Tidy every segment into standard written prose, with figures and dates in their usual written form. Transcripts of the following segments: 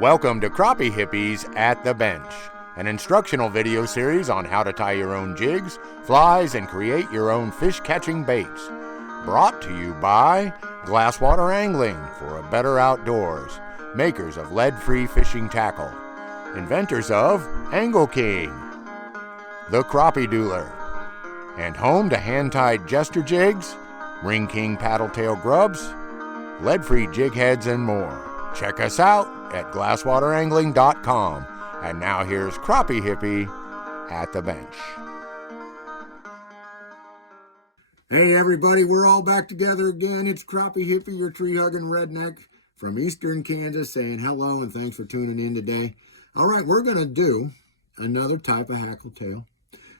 Welcome to Crappie Hippies at the Bench, an instructional video series on how to tie your own jigs, flies, and create your own fish-catching baits. Brought to you by Glasswater Angling for a better outdoors, makers of lead-free fishing tackle, inventors of Angle King, the Crappie Dueler, and home to hand-tied jester jigs, Ring King paddle tail grubs, lead-free jig heads, and more. Check us out at glasswaterangling.com. And now here's Crappie Hippie at the Bench. Hey everybody, we're all back together again. It's Crappie Hippie, your tree-hugging redneck from eastern Kansas, saying hello and thanks for tuning in today. All right, we're going to do another type of hackle tail.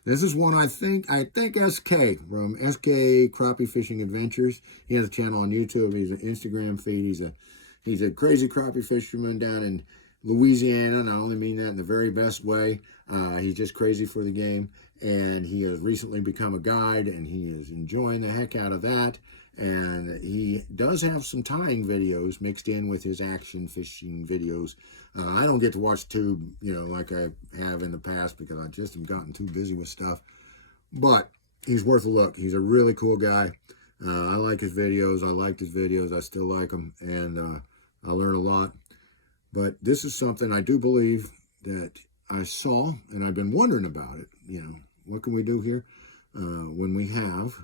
This is one I think SK from SK Crappie Fishing Adventures. He has a channel on YouTube. He's an Instagram feed. He's a crazy crappie fisherman down in Louisiana, and I only mean that in the very best way. He's just crazy for the game, and he has recently become a guide, and he is enjoying the heck out of that. And he does have some tying videos mixed in with his action fishing videos. I don't get to watch tube, like I have in the past because I just have gotten too busy with stuff. But he's worth a look. He's a really cool guy. I like his videos. I liked his videos. I still like them, and I learn a lot. But this is something I do believe that I saw, and I've been wondering about it. What can we do here when we have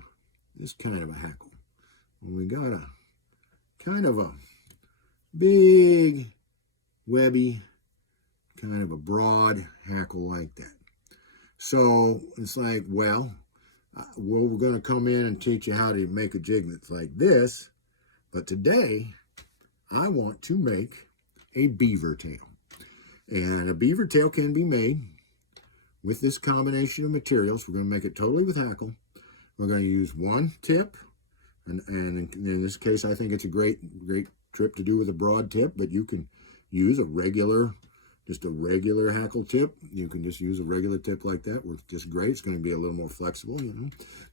this kind of a hackle? When we got a kind of a big, webby, kind of a broad hackle like that. So it's like, well, we're going to come in and teach you how to make a jig that's like this. But today, I want to make a beaver tail. And a beaver tail can be made with this combination of materials. We're going to make it totally with hackle. We're going to use one tip. And in this case, I think it's a great trip to do with a broad tip, but you can use just a regular hackle tip. You can just use a regular tip like that. Works just great. It's going to be a little more flexible,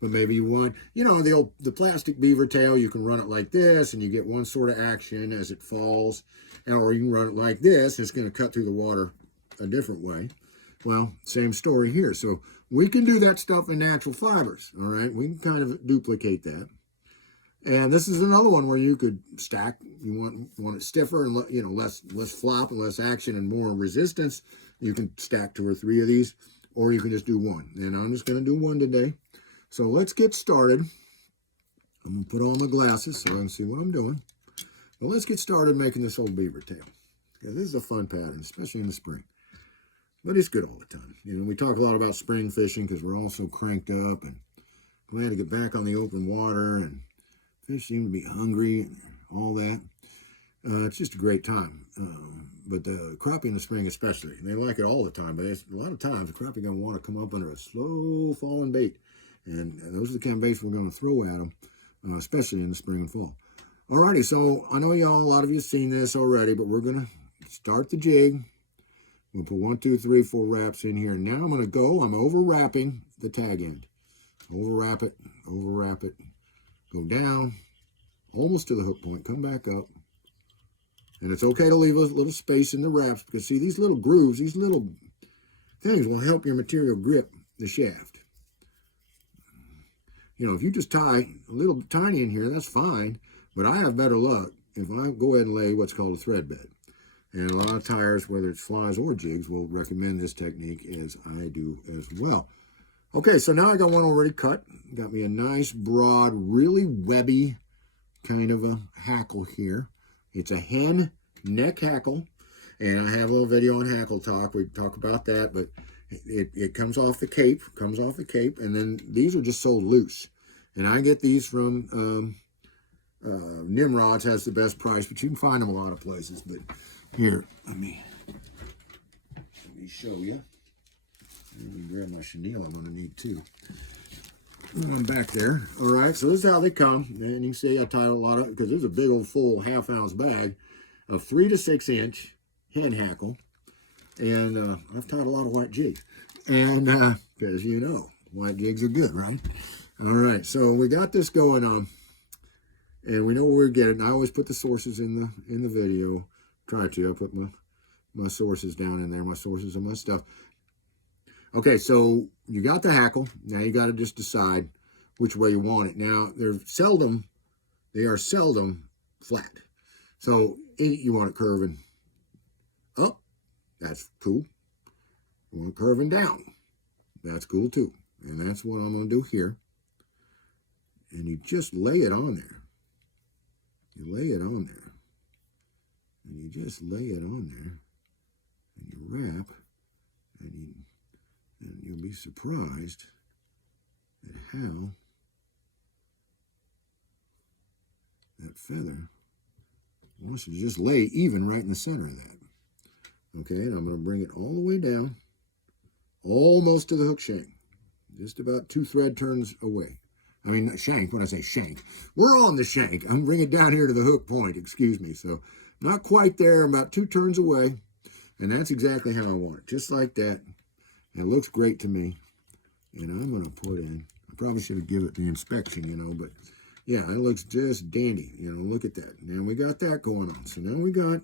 But maybe you want, the plastic beaver tail, you can run it like this, and you get one sort of action as it falls. Or you can run it like this. It's going to cut through the water a different way. Well, same story here. So we can do that stuff in natural fibers, all right? We can kind of duplicate that. And this is another one where you could stack. You want it stiffer and less flop and less action and more resistance. You can stack 2 or 3 of these, or you can just do one. And I'm just going to do one today. So let's get started. I'm going to put on my glasses so I can see what I'm doing. Well, let's get started making this old beaver tail. Yeah, this is a fun pattern, especially in the spring. But it's good all the time. We talk a lot about spring fishing because we're all so cranked up and glad to get back on the open water, and fish seem to be hungry and all that. It's just a great time. But the crappie in the spring especially, they like it all the time. But a lot of times the crappie going to want to come up under a slow falling bait. And those are the kind of baits we're going to throw at them, especially in the spring and fall. Alrighty, so I know a lot of you have seen this already, but we're going to start the jig. We'll put 1, 2, 3, 4 wraps in here. Now I'm over wrapping the tag end. Overwrap it, go down, almost to the hook point, come back up. And it's okay to leave a little space in the wraps because, see, these little grooves, these little things will help your material grip the shaft. If you just tie a little tiny in here, that's fine. But I have better luck if I go ahead and lay what's called a thread bed. And a lot of tyers, whether it's flies or jigs, will recommend this technique, as I do as well. Okay, so now I got one already cut. Got me a nice, broad, really webby kind of a hackle here. It's a hen neck hackle, and I have a little video on hackle talk. We can talk about that, but it comes off the cape, and then these are just sold loose. And I get these from Nimrod's has the best price, but you can find them a lot of places. But here, let me show you. Let me grab my chenille I'm going to need too. I'm back there. All right, so this is how they come. And you can see I tied a lot of, because there's a big old full half-ounce bag of 3 to 6 inch hen hackle. And I've tied a lot of white jigs. And because white jigs are good, right? All right, so we got this going on. And we know where we're getting. I always put the sources in the video. Try to. I put my my sources down in there, my sources of my stuff. Okay, so you got the hackle. Now you got to just decide which way you want it. Now, they are seldom flat. So you want it curving up, that's cool. You want it curving down, that's cool too. And that's what I'm going to do here. And you just lay it on there. You lay it on there. And you just lay it on there. And you wrap. And you'll be surprised at how that feather wants to just lay even right in the center of that. Okay, and I'm going to bring it all the way down, almost to the hook shank. Just about 2 thread turns away. I mean, shank, when I say shank, we're on the shank. I'm bringing it down here to the hook point, excuse me. So not quite there, about 2 turns away. And that's exactly how I want it, just like that. And it looks great to me. And I'm going to put in, I probably should have given it the inspection, you know, but yeah, it looks just dandy. You know, look at that. Now we got that going on. So now we got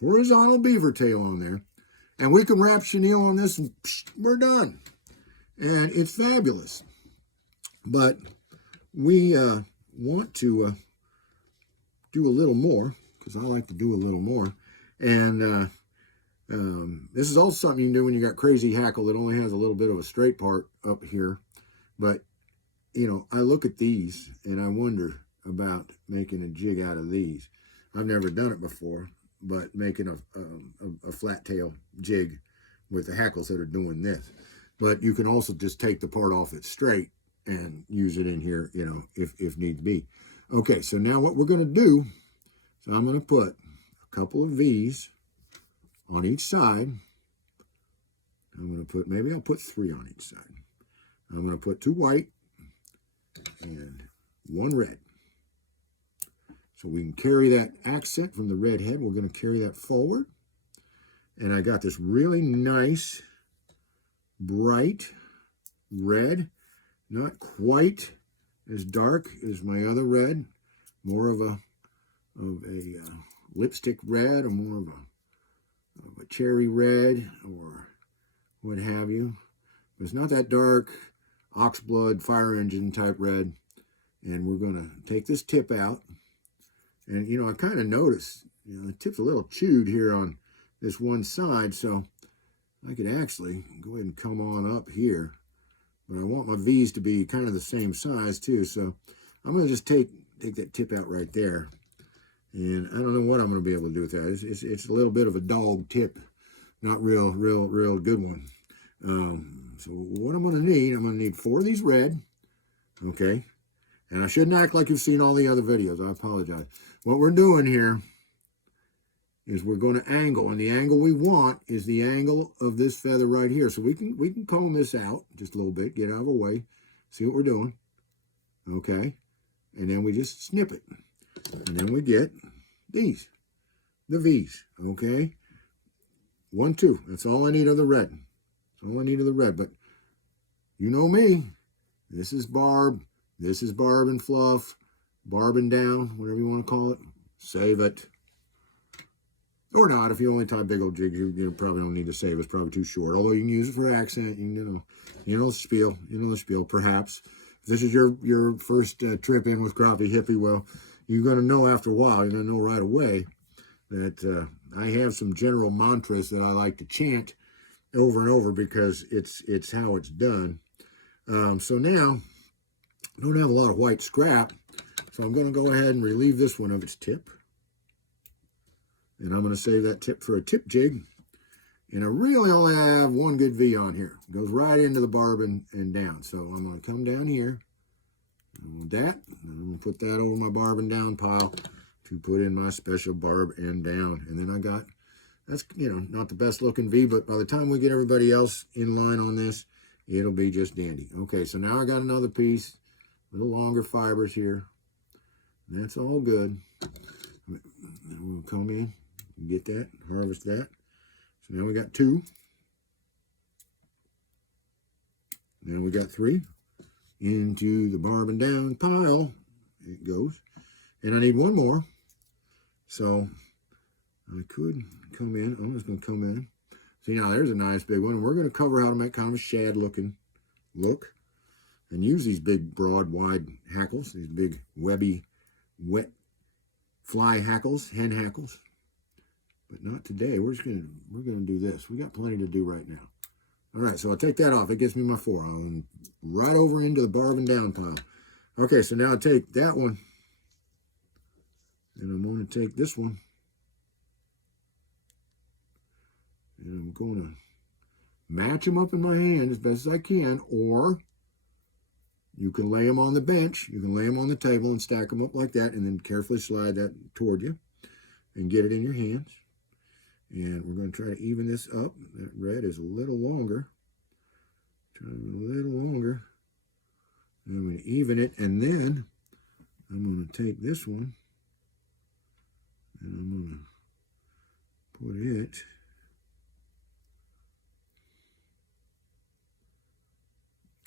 horizontal beaver tail on there. And we can wrap chenille on this and psh, we're done. And it's fabulous. But we want to do a little more, because I like to do a little more. And this is also something you can do when you got crazy hackle that only has a little bit of a straight part up here. But, you know, I look at these and I wonder about making a jig out of these. I've never done it before, but making a flat tail jig with the hackles that are doing this. But you can also just take the part off it straight and use it in here, you know, if need be. Okay, so now what we're going to do, so I'm going to put a couple of V's on each side. I'm going to put, maybe I'll put 3 on each side. I'm going to put 2 white and 1 red. So we can carry that accent from the red head. We're going to carry that forward. And I got this really nice, bright red. Not quite as dark as my other red. More of a lipstick red, or more of a cherry red, or what have you. But it's not that dark, oxblood, fire engine type red. And we're going to take this tip out. And, you know, I kind of noticed, you know, the tip's a little chewed here on this one side. So I could actually go ahead and come on up here. But I want my V's to be kind of the same size too. So I'm going to just take that tip out right there. And I don't know what I'm going to be able to do with that. It's a little bit of a dog tip. Not real good one. So what I'm going to need 4 of these red. Okay. And I shouldn't act like you've seen all the other videos. I apologize. What we're doing here is we're going to angle, and the angle we want is the angle of this feather right here. So we can comb this out just a little bit, get out of our way, see what we're doing. Okay. And then we just snip it. And then we get these, the V's. Okay. 1, 2. That's all I need of the red. That's all I need of the red. But you know me. This is barb. This is barb and fluff. Barb and down, whatever you want to call it. Save it. Or not. If you only tie big old jigs, you probably don't need to save. It's probably too short. Although you can use it for accent. You know the spiel. You know the spiel. Perhaps if this is your first trip in with Crappie Hippie, well, you're going to know after a while. You're going to know right away that I have some general mantras that I like to chant over and over because it's how it's done. So now I don't have a lot of white scrap, so I'm going to go ahead and relieve this one of its tip. And I'm going to save that tip for a tip jig. And I really only have 1 good V on here. It goes right into the barb and down. So I'm going to come down here. And that. And I'm going to put that over my barb and down pile to put in my special barb and down. And then I got, that's, you know, not the best looking V, but by the time we get everybody else in line on this, it'll be just dandy. Okay, so now I got another piece. Little longer fibers here. And that's all good. We'll come in. Get that, harvest that. So now we got 2. Now we got 3. Into the barb and down pile it goes. And I need 1 more. So I could come in. I'm just going to come in. See, now there's a nice big one. We're going to cover how to make kind of a shad looking look and use these big, broad, wide hackles, these big, webby, wet fly hackles, hen hackles. But not today. We're gonna do this. We got plenty to do right now. All right, so I'll take that off. It gets me my 4. I'll right over into the barving down pile. Okay, so now I take that one, and I'm going to take this one, and I'm going to match them up in my hand as best as I can, or you can lay them on the bench. You can lay them on the table and stack them up like that, and then carefully slide that toward you and get it in your hands. And we're going to try to even this up. That red is a little longer. Try to be a little longer. And I'm going to even it, and then I'm going to take this one, and I'm going to put it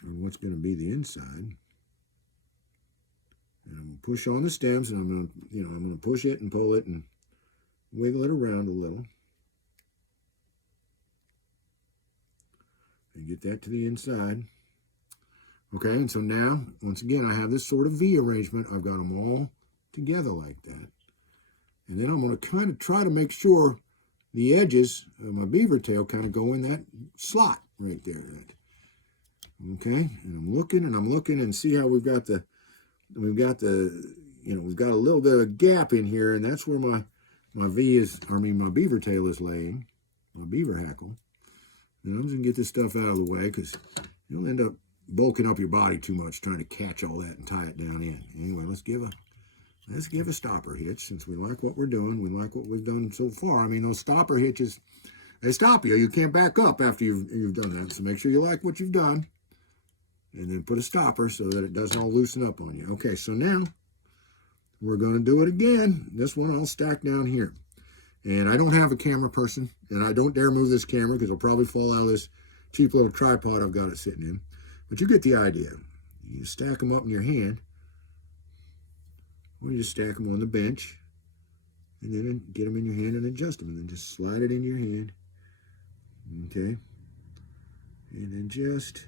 on what's going to be the inside. And I'm going to push on the stems, and I'm going to push it and pull it and wiggle it around a little. And get that to the inside. Okay, and so now, once again, I have this sort of V arrangement. I've got them all together like that. And then I'm going to kind of try to make sure the edges of my beaver tail kind of go in that slot right there. Okay, and I'm looking and see how we've got a little bit of a gap in here, and that's where my beaver tail is laying, my beaver hackle. And I'm just going to get this stuff out of the way because you'll end up bulking up your body too much trying to catch all that and tie it down in. Anyway, let's give a stopper hitch since we like what we're doing. We like what we've done so far. I mean, those stopper hitches, they stop you. You can't back up after you've done that. So make sure you like what you've done. And then put a stopper so that it doesn't all loosen up on you. Okay, so now we're going to do it again. This one I'll stack down here. And I don't have a camera person, and I don't dare move this camera because it'll probably fall out of this cheap little tripod I've got it sitting in. But you get the idea. You stack them up in your hand, or you just stack them on the bench, and then get them in your hand and adjust them, and then just slide it in your hand. Okay? And then just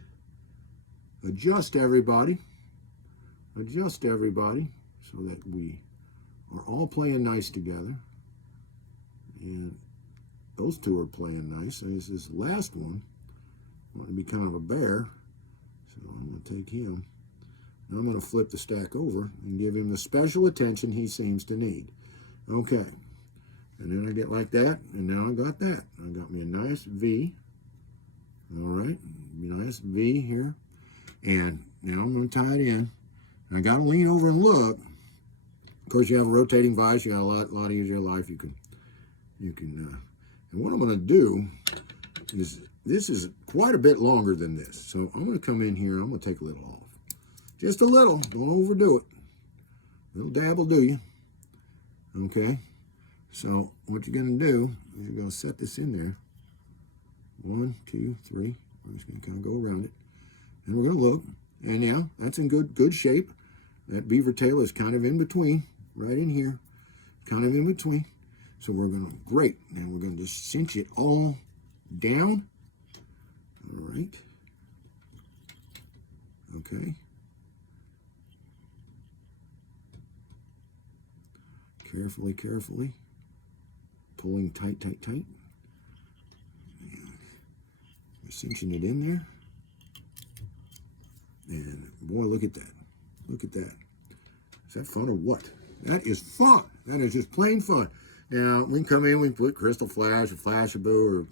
adjust everybody so that we are all playing nice together. And those two are playing nice. And this last one, I want to be kind of a bear, so I'm going to take him. Now I'm going to flip the stack over and give him the special attention he seems to need. Okay, and then I get like that, and now I got that. I got me a nice V. All right, nice V here. And now I'm going to tie it in. And I got to lean over and look. Of course, you have a rotating vise. You got a lot easier life. You can. And what I'm going to do is, this is quite a bit longer than this. So I'm going to come in here. I'm going to take a little off. Just a little. Don't overdo it. A little dab will do you. Okay. So what you're going to do is you're going to set this in there. 1, 2, 3. We're just going to kind of go around it. And we're going to look. And yeah, that's in good shape. That beaver tail is kind of in between. Right in here. Kind of in between. So we're going to, great. And we're going to just cinch it all down. All right. Okay. Carefully, carefully. Pulling tight, tight, tight. We're cinching it in there. And boy, look at that. Look at that. Is that fun or what? That is fun. That is just plain fun. Now, we can come in, we can put crystal flash or flashaboo or,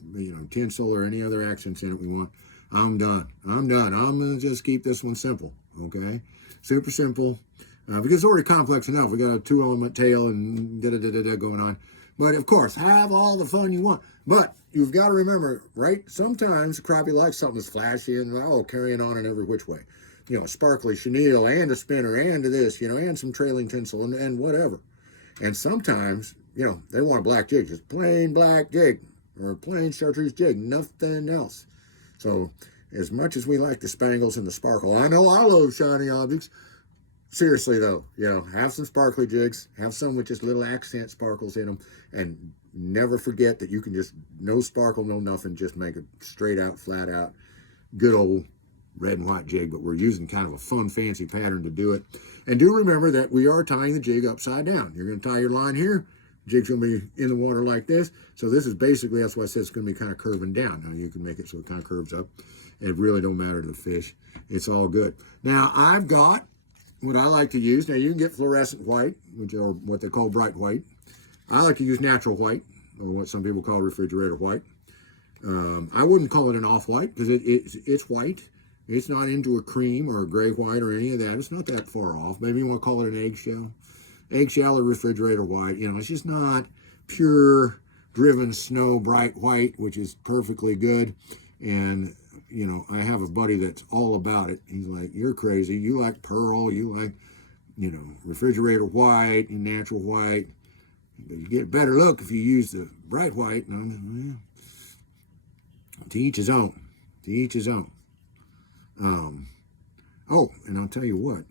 tinsel or any other accents in it we want. I'm done. I'm done. I'm going to just keep this one simple, okay? Super simple. Because it's already complex enough. We got a 2-element tail and da-da-da-da-da going on. But, of course, have all the fun you want. But you've got to remember, right? Sometimes crappie likes something that's flashy and, carrying on in every which way. Sparkly chenille and a spinner and to this, and some trailing tinsel and whatever. And sometimes, they want a black jig, just plain black jig or plain chartreuse jig, nothing else. So as much as we like the spangles and the sparkle, I know I love shiny objects. Seriously though, have some sparkly jigs, have some with just little accent sparkles in them, and Never forget that you can just, no sparkle, no nothing, just make a straight out, flat out, good old red and white jig, but we're using kind of a fun, fancy pattern to do it. And do remember that we are tying the jig upside down. You're going to tie your line here. Jig's going to be in the water like this. So this is basically, that's why I said it's going to be kind of curving down. Now you can make it so it kind of curves up. It really don't matter to the fish. It's all good. Now I've got what I like to use. Now you can get fluorescent white, which are what they call bright white. I like to use natural white, or what some people call refrigerator white. I wouldn't call it an off-white because it's white. It's not into a cream or a gray white or any of that. It's not that far off. Maybe you want to call it an eggshell. Eggshell or refrigerator white. You know, it's just not pure driven snow bright white, which is perfectly good. And, you know, I have a buddy that's all about it. He's like, you're crazy. You like pearl. You like, you know, refrigerator white and natural white. You get a better look if you use the bright white. To each his own. To each his own. Oh, and I'll tell you what.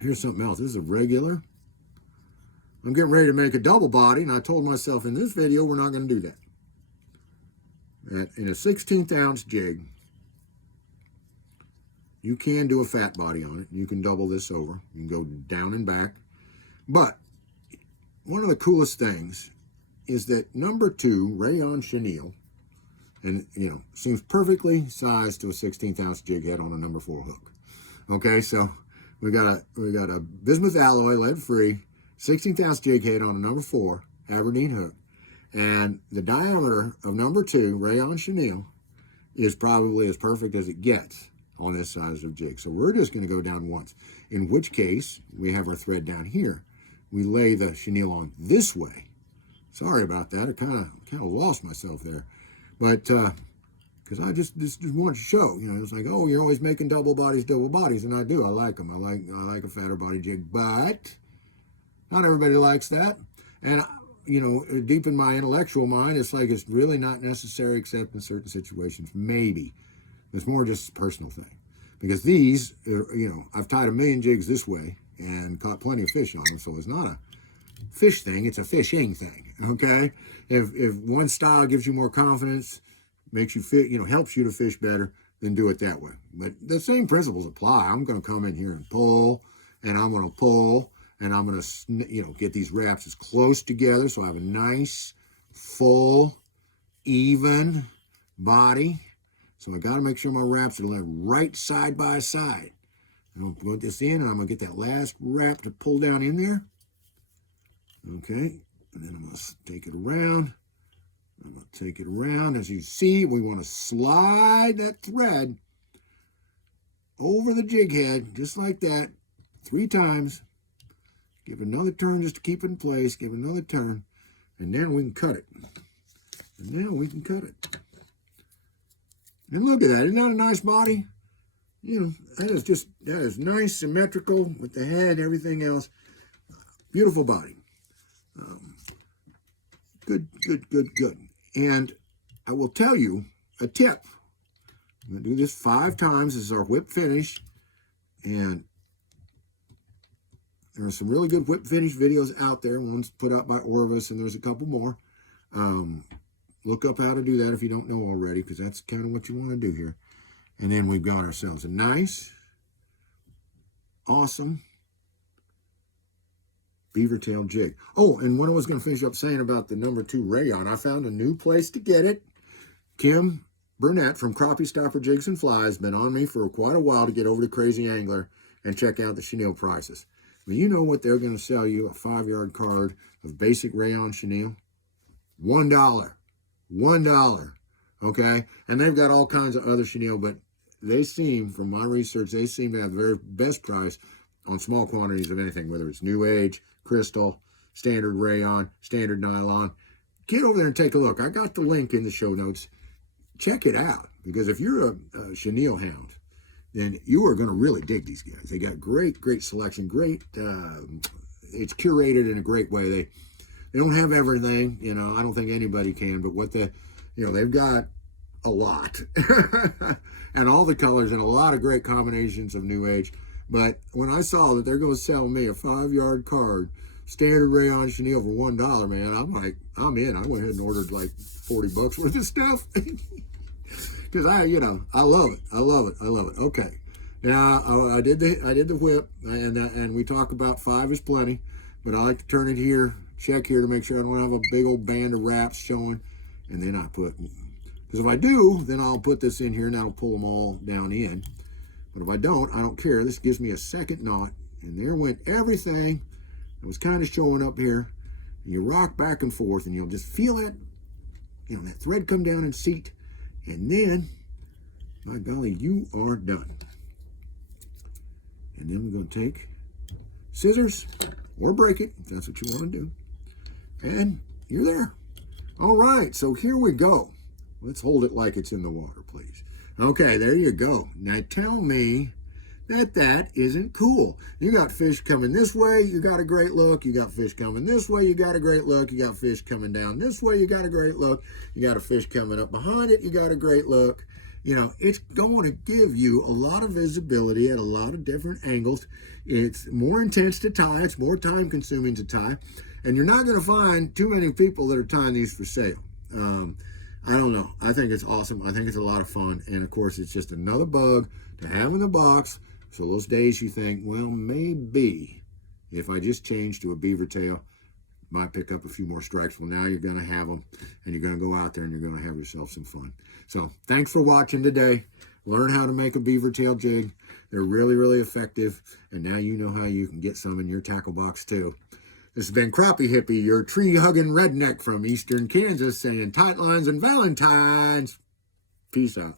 Here's something else. This is a regular. I'm getting ready to make a double body, and I told myself in this video we're not going to do that. In a 16th ounce jig, you can do a fat body on it. You can double this over. You can go down and back. But one of the coolest things is that number 2 rayon chenille, and you know, seems perfectly sized to a 16th ounce jig head on a number 4 hook. Okay, so we got a bismuth alloy, lead free, 16th ounce jig head on a number 4 Aberdeen hook, and the diameter of number 2 rayon chenille is probably as perfect as it gets on this size of jig. So we're just going to go down once, in which case we have our thread down here. We lay the chenille on this way. Sorry about that. I kind of lost myself there. But because I just wanted to show, you know, it's like, oh, you're always making double bodies, and I do. I like them. I like a fatter body jig, but not everybody likes that. And you know, deep in my intellectual mind, it's like it's really not necessary except in certain situations. Maybe it's more just a personal thing, because these, you know, I've tied a million jigs this way and caught plenty of fish on them, so it's not a fish thing, it's a fishing thing. Okay, if one style gives you more confidence, makes you fit, you know, helps you to fish better, then do it that way. But the same principles apply. I'm going to come in here and pull, and I'm going to pull, and I'm going to, you know, get these wraps as close together so I have a nice, full, even body. So I got to make sure my wraps are right side by side. I'm going to put this in, and I'm going to get that last wrap to pull down in there. Okay, and then I'm going to take it around. I'm going to take it around. As you see, we want to slide that thread over the jig head, just like that, 3 times. Give it another turn just to keep it in place. Give it another turn, and then we can cut it. And now we can cut it. And look at that. Isn't that a nice body? You know, that is nice, symmetrical with the head, everything else. Beautiful body. Good. And I will tell you a tip. I'm going to do this 5 times. This is our whip finish. And there are some really good whip finish videos out there. One's put up by Orvis, and there's a couple more. Look up how to do that if you don't know already, because that's kind of what you want to do here. And then we've got ourselves a nice, awesome beaver tail jig. Oh, and what I was going to finish up saying about the number 2 rayon, I found a new place to get it. Kim Burnett from Crappie Stopper Jigs and Flies has been on me for quite a while to get over to Crazy Angler and check out the chenille prices. Well, you know what they're going to sell you? A 5-yard card of basic rayon chenille? $1. $1. Okay? And they've got all kinds of other chenille, but they seem, from my research, they seem to have the very best price on small quantities of anything, whether it's New Age, Crystal, standard rayon, standard nylon. Get over there and take a look. I got the link in the show notes. Check it out, because if you're a chenille hound, then you are going to really dig these guys. They got great selection, it's curated in a great way. They don't have everything, you know, I don't think anybody can, but what you know, they've got a lot. And all the colors and a lot of great combinations of New Age. But when I saw that they're going to sell me a 5-yard card standard rayon chenille for $1, man, I'm like, I'm in. I went ahead and ordered like 40 bucks worth of stuff. Because I love it. I love it. I love it. Okay. Now I did the whip, and we talk about 5 is plenty, but I like to turn it here, check here to make sure I don't have a big old band of wraps showing, and then I put, because if I do, then I'll put this in here and that'll pull them all down in. But if I don't, I don't care. This gives me a second knot, and there went everything that was kind of showing up here. And you rock back and forth, and you'll just feel that, that thread come down and seat, and then, my golly, you are done. And then we're going to take scissors, or break it, if that's what you want to do. And you're there. All right, so here we go. Let's hold it like it's in the water, please. Okay, there you go. Now tell me that isn't cool. You got fish coming this way, you got a great look. You got fish coming this way, you got a great look. You got fish coming down this way, you got a great look. You got a fish coming up behind it, you got a great look. It's going to give you a lot of visibility at a lot of different angles. It's more intense to tie. It's more time consuming to tie. And you're not going to find too many people that are tying these for sale. I don't know. I think it's awesome. I think it's a lot of fun. And of course, it's just another bug to have in the box. So those days you think, well, maybe if I just change to a beaver tail, might pick up a few more strikes. Well, now you're going to have them, and you're going to go out there and you're going to have yourself some fun. So thanks for watching today. Learn how to make a beaver tail jig. They're really, really effective. And now you know how you can get some in your tackle box too. This has been Crappie Hippie, your tree-hugging redneck from Eastern Kansas, saying tight lines and Valentines. Peace out.